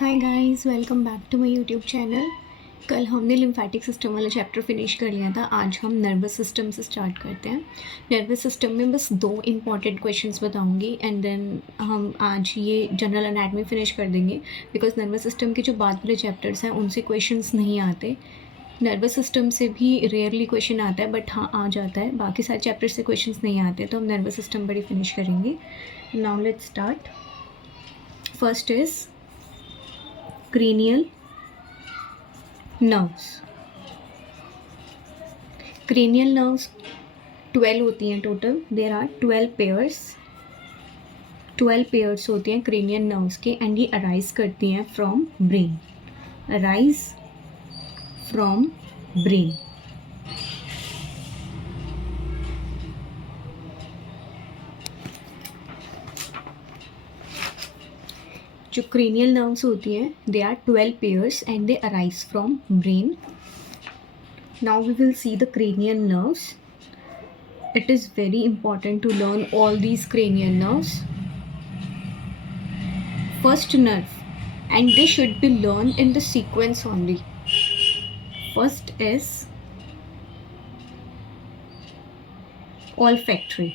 Hi guys, welcome back to my YouTube channel. कल हमने lymphatic system वाला chapter finish कर लिया था। आज हम नर्वस सिस्टम से स्टार्ट करते हैं। नर्वस सिस्टम में बस 2 इंपॉर्टेंट क्वेश्चंस बताऊंगी एंड देन हम आज ये जनरल एनाटमी फिनिश कर देंगे। बिकॉज नर्वस सिस्टम के जो बाद वाले चैप्टर्स हैं उनसे क्वेश्चंस नहीं आते। नर्वस सिस्टम से भी रेयरली क्वेश्चन आता है, बट हाँ आ जाता है। बाकी सारे चैप्टर से क्वेश्चंस नहीं आते, तो हम नर्वस सिस्टम पर ही फिनिश करेंगे। Now let's start. First is cranial nerves। cranial nerves 12 होती हैं टोटल। There are 12 pairs. 12 पेयर्स होती हैं cranial nerves के, एंड ये अराइज करती हैं from brain. Arise from brain. जो cranial nerves होती हैं, they are 12 pairs and they arise from brain. Now we will see the cranial nerves. It is very important to learn all these cranial nerves. First nerve, and they should be learned in the sequence only. First is olfactory.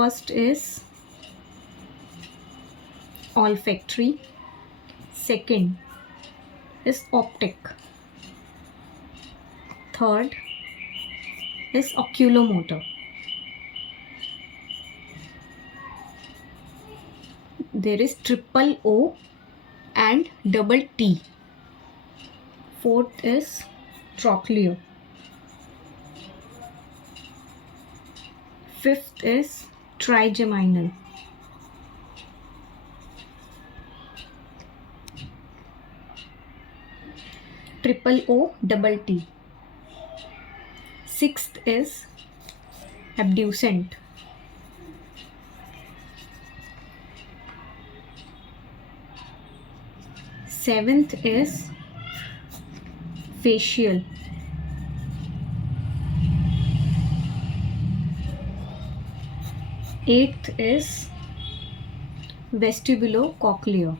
First is olfactory. Second is optic. Third is oculomotor. There is triple O and double T. Fourth is trochlear. Fifth is trigeminal. Triple O, double T. Sixth is abducent. Seventh is facial. Eighth is vestibulocochlear.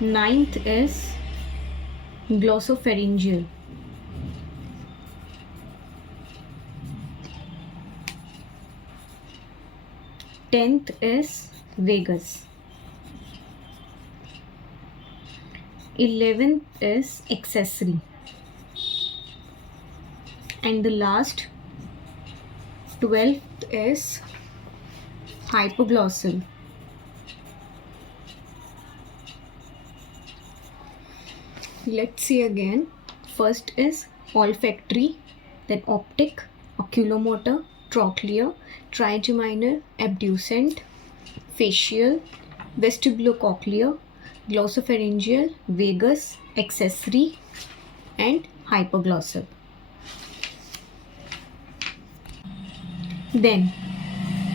Ninth is glossopharyngeal. Tenth is vagus. 11th is accessory. And the last 12th is hypoglossal. Let's see again. First is olfactory, then optic, oculomotor, trochlear, trigeminal, abducent, facial, vestibulocochlear, glossopharyngeal, vagus, accessory, and hypoglossal. Then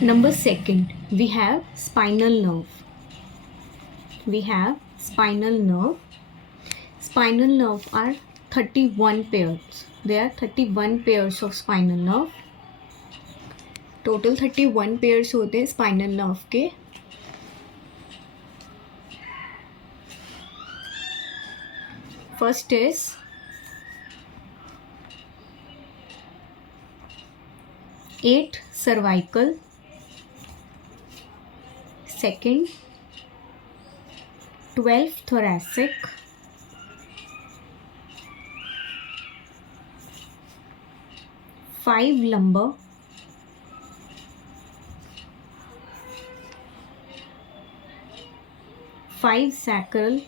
number second, we have spinal nerve. We have spinal nerve. Spinal nerve are 31 pairs. There are 31 pairs of spinal nerve. Total 31 pairs होते हैं spinal nerve के. First is eight cervical. Second 12 thoracic. 5 lumbar. 5 sacral.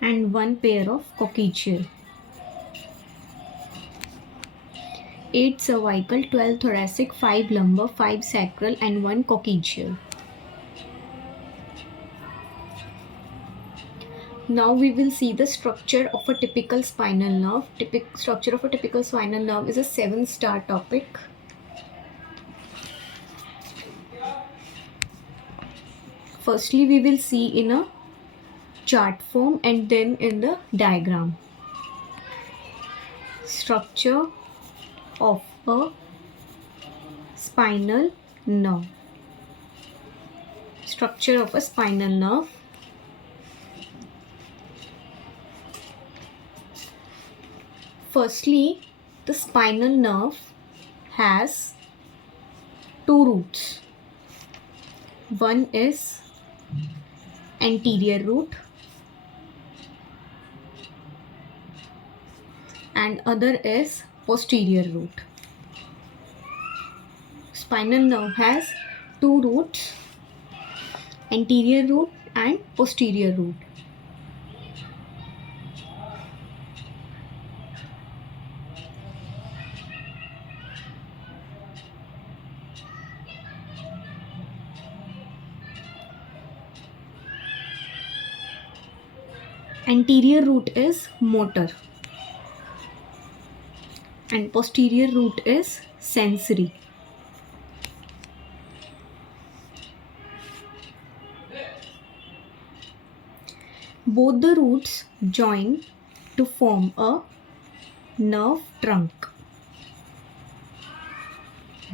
And 1 pair of coccygeal. 8 cervical, 12 thoracic, 5 lumbar, 5 sacral, and 1 coccygeal. Now we will see the structure of a typical spinal nerve. Structure of a typical spinal nerve is a 7-star topic. Firstly, we will see in a chart form and then in the diagram. Structure of a spinal nerve. Structure of a spinal nerve. Firstly, the spinal nerve has two roots. One is anterior root and other is posterior root. Spinal nerve has two roots, anterior root and posterior root. Anterior root is motor and posterior root is sensory. Both the roots join to form a nerve trunk.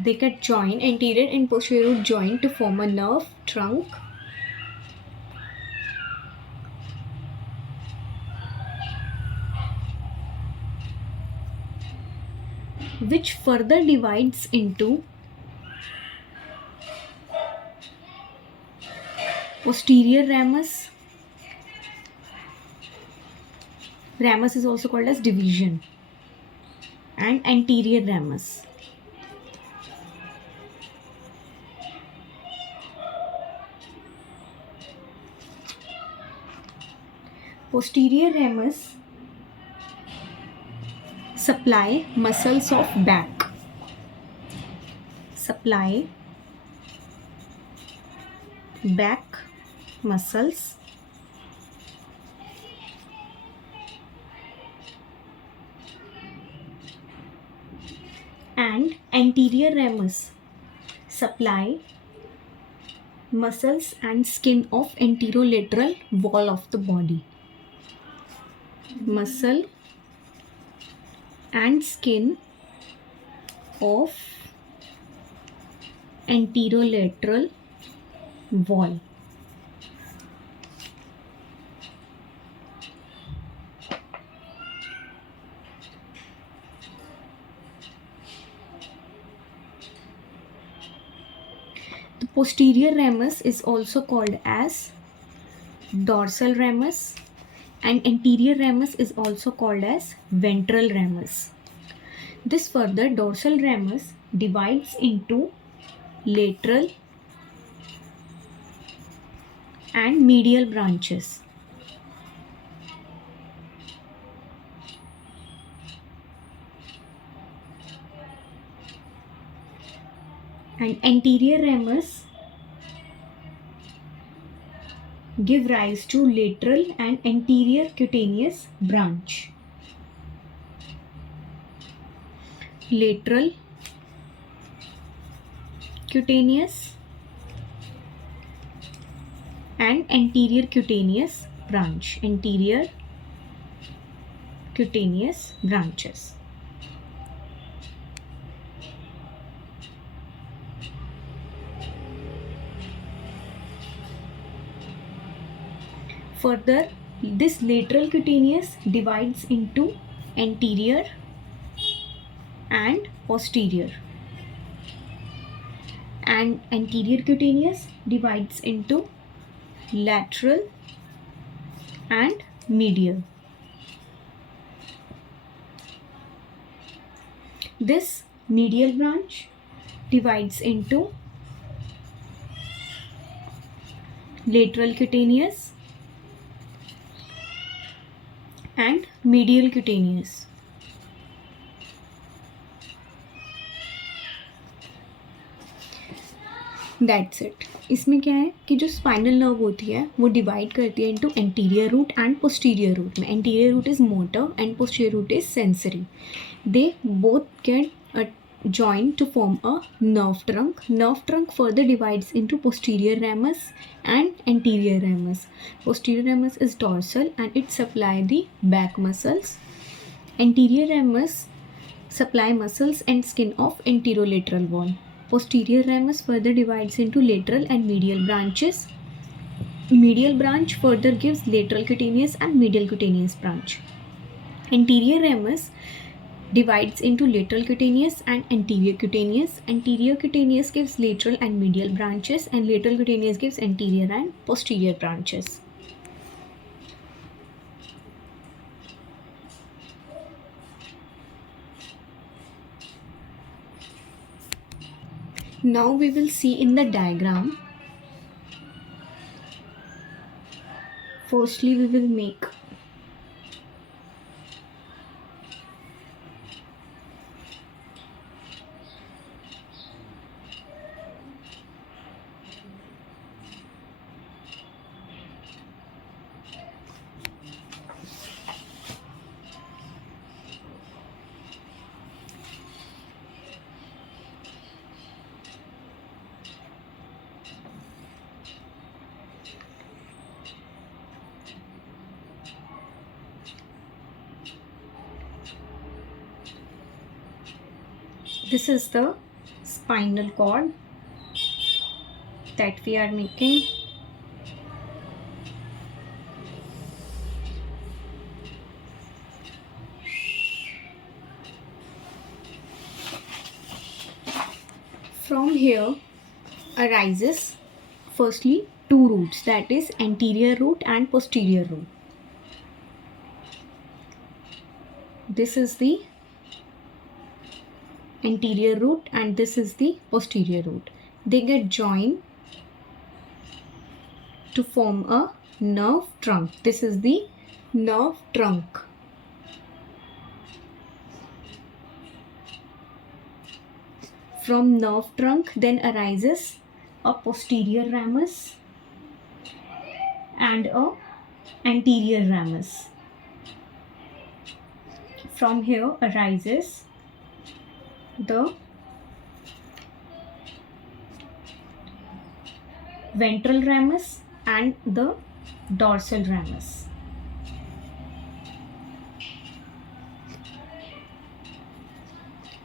They get joined, anterior and posterior root join to form a nerve trunk. Which further divides into posterior ramus. Ramus is also called as division, and anterior ramus. Posterior ramus supply muscles of back. Supply back muscles. And anterior ramus supply muscles and skin of anterolateral wall of the body. Muscle and skin of anterolateral wall. The posterior ramus is also called as dorsal ramus, and anterior ramus is also called as ventral ramus. This further dorsal ramus divides into lateral and medial branches. And anterior ramus give rise to lateral and anterior cutaneous branch. Lateral cutaneous and anterior cutaneous branch. Anterior cutaneous branches. Further, this lateral cutaneous divides into anterior and posterior, and anterior cutaneous divides into lateral and medial. This medial branch divides into lateral cutaneous and medial cutaneous. That's it. इसमें क्या है कि जो spinal nerve होती है वो divide करती है into anterior root and posterior root में. Anterior root is motor and posterior root is sensory. They both get joined to form a nerve trunk. Nerve trunk further divides into posterior ramus and anterior ramus. Posterior ramus is dorsal and it supply the back muscles. Anterior ramus supply muscles and skin of anterolateral wall. Posterior ramus further divides into lateral and medial branches. Medial branch further gives lateral cutaneous and medial cutaneous branch. Anterior ramus divides into lateral cutaneous and anterior cutaneous. Anterior cutaneous gives lateral and medial branches, and lateral cutaneous gives anterior and posterior branches. Now we will see in the diagram. Firstly, we will make this is the spinal cord that we are making. From here arises firstly two roots, that is anterior root and posterior root. This is the anterior root and this is the posterior root. They get joined to form a nerve trunk. This is the nerve trunk. From nerve trunk then arises a posterior ramus and a anterior ramus. From here arises the ventral ramus and the dorsal ramus.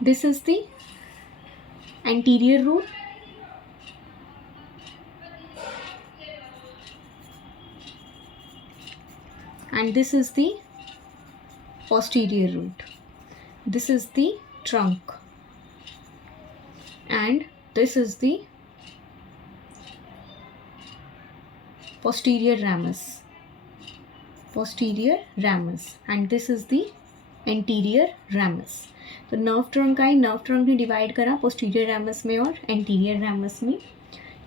This is the anterior root and this is the posterior root. This is the trunk and this is the posterior ramus and this is the anterior ramus. तो nerve trunk आई, nerve trunk ने divide करा posterior ramus में और anterior ramus में.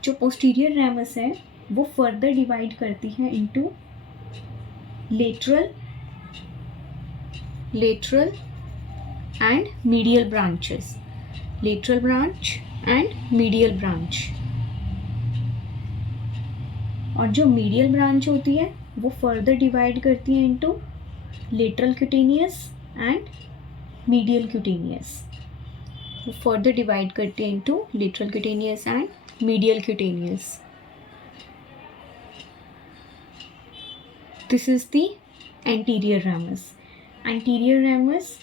जो posterior ramus है वो further divide करती है into lateral and medial branches. Lateral branch and medial branch. और जो medial branch होती है वो further divide करती है into lateral cutaneous and medial cutaneous. वो further divide करती है into lateral cutaneous and medial cutaneous. This is the anterior ramus. Anterior ramus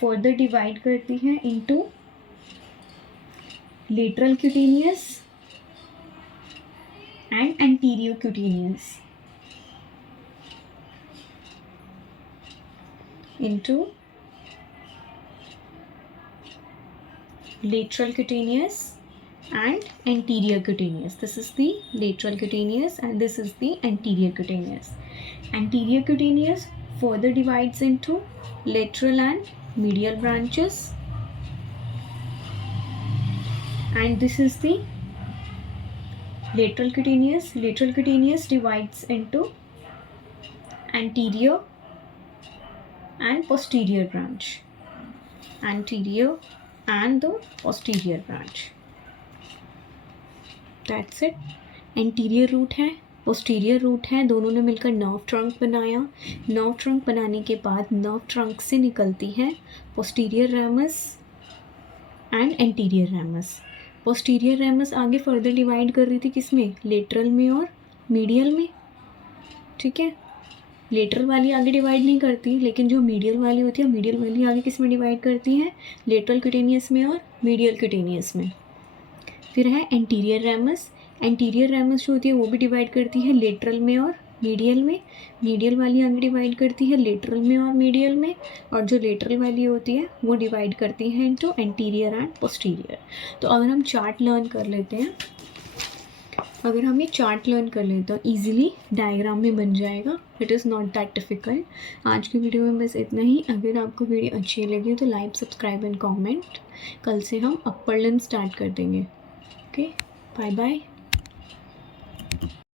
further divide करती है into lateral cutaneous and anterior cutaneous. Into lateral cutaneous and anterior cutaneous. This is the lateral cutaneous and this is the anterior cutaneous. Anterior cutaneous further divides into lateral and medial branches and this is the lateral cutaneous. Lateral cutaneous divides into anterior and posterior branch. Anterior and the posterior branch. That's it. Anterior root है, posterior root है, दोनों ने मिलकर nerve trunk बनाया. Nerve trunk बनाने के बाद nerve trunk से निकलती है posterior ramus and anterior ramus. Posterior ramus आगे further divide कर रही थी किस में? Lateral में और medial में. ठीक है. लेटरल वाली आगे डिवाइड नहीं करती, लेकिन जो मीडियल वाली होती है, मीडियल वाली आगे किस में डिवाइड करती हैं, लेटरल क्यूटेनियस में और मीडियल क्यूटेनियस में। फिर है एंटीरियर रैमस। एंटीरियर रैमस जो होती है वो भी डिवाइड करती है लेटरल में और मीडियल में। मीडियल वाली आगे डिवाइड करती है लेटरल में और मीडियल में, और जो लेटरल वाली होती है वो डिवाइड करती है इनटू एंटीरियर एंड पोस्टीरियर। तो अगर हम चार्ट लर्न कर लेते हैं, अगर हम ये चार्ट लर्न कर लेते हैं ईजिली डायग्राम में बन जाएगा। It is not that difficult. आज की वीडियो में बस इतना ही। अगर आपको वीडियो अच्छी लगी तो लाइक, सब्सक्राइब एंड कमेंट। कल से हम अपर लिम्ब स्टार्ट कर देंगे। Okay, bye bye.